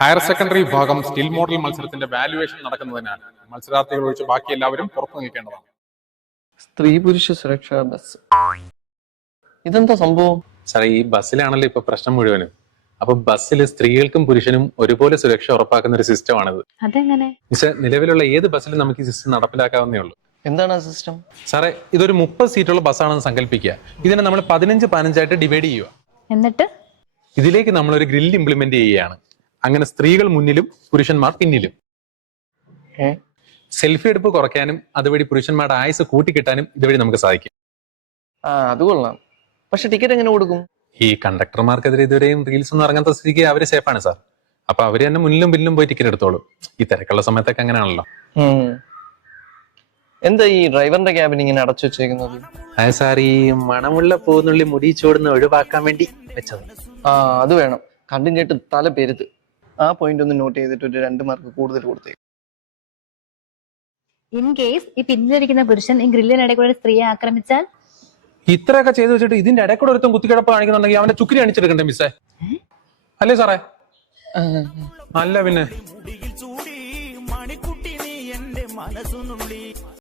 Higher secondary വിഭാഗം skill model മത്സരത്തിന്റെ valuation നടക്കുന്നതിനാൽ മത്സരാർത്ഥികൾ ഒഴിച്ച് ബാക്കി എല്ലാവരും പുറത്തു നിൽക്കേണ്ടതാണ്. സ്ത്രീ പുരുഷ സുരക്ഷാ ബസ്. ഇതെന്താ സംഭവം? സാറേ, ഈ ബസ്സിലാണല്ലോ ഇപ്പൊ പ്രശ്നം മുഴുവനും. അപ്പൊ ബസ്സിൽ സ്ത്രീകൾക്കും പുരുഷനും ഒരുപോലെ സുരക്ഷ ഉറപ്പാക്കുന്ന ഒരു സിസ്റ്റമാണിത്. അതെങ്ങനെ? നിലവിലുള്ള ഏത് ബസ്സിലും നമുക്ക് ഈ സിസ്റ്റം നടപ്പിലാക്കാവുന്നേ ഉള്ളൂ. എന്താണ് ആ സിസ്റ്റം? സാറേ, ഇതൊരു 30 സീറ്റുള്ള ബസ്സാണെന്ന് സങ്കല്പിക്കുക. ഇതിനെ നമ്മൾ 15-15 ഡിവൈഡ് ചെയ്യുക. എന്നിട്ട് ഇതിലേക്ക് നമ്മൾ ഒരു ഗ്രിൽ ഇംപ്ലിമെന്റ് ചെയ്യുകയാണ്. അങ്ങനെ സ്ത്രീകൾ മുന്നിലും പുരുഷന്മാർ പിന്നിലും. സെൽഫി എടുപ്പ് കുറയ്ക്കാനും അതുവഴി പുരുഷന്മാരുടെ ആയുസ് കൂട്ടിക്കിട്ടാനും ഇതുവഴി നമുക്ക് സാധിക്കും. അത് കൊള്ളാം. പക്ഷെ ടിക്കറ്റ് എങ്ങനെ കൊടുക്കും? ഈ കണ്ടക്ടർമാർക്കെതിരെ ഇതുവരെയും റീൽസ് ഒന്നും ഇറങ്ങാത്ത സ്ഥിതിക്ക് അവര് സേഫാണ് സാർ. അപ്പൊ അവര് തന്നെ മുന്നിലും പിന്നിലും പോയി ടിക്കറ്റ് എടുത്തോളൂ. ഈ തിരക്കുള്ള സമയത്തൊക്കെ അങ്ങനെയാണല്ലോ. എന്താ ഈ ഡ്രൈവറിന്റെ ക്യാബിൻ ഇങ്ങനെ അടച്ചു വെച്ചേക്കുന്നത്? അതെ സാർ, ഈ മണമുള്ള പൂന്നുള്ളി മുടിച്ചോടുന്ന് ഒഴിവാക്കാൻ വേണ്ടി വെച്ചത്. അത് വേണം. കണ്ടിന്യായിട്ട് തല പെരുത്ത്. ആ പോയിന്റ് ഒന്ന് നോട്ട് ചെയ്തിട്ട് ഒരു 2 മാർക്ക് കൂടുതൽ കൊടുത്തേക്കും. ഇൻ കേസ് ഈ പിന്നിലിരിക്കുന്ന പുരുഷൻ ഈ ഗ്രില്ലിനിടയിൽ കൂടെ സ്ത്രീയെ ആക്രമിച്ചാൽ? ഇത്രയൊക്കെ ചെയ്തു വെച്ചിട്ട് ഇതിന്റെ ഇടയിൽ കൂടെ ഒരുത്തം കുത്തിക്കിടപ്പ് കാണിക്കുന്നുണ്ടെങ്കിൽ അവന്റെ ചുക്കിരി അണിച്ചെടുക്കണ്ടേ മിസ്സേ? അല്ലേ സാറേ? അല്ല പിന്നെ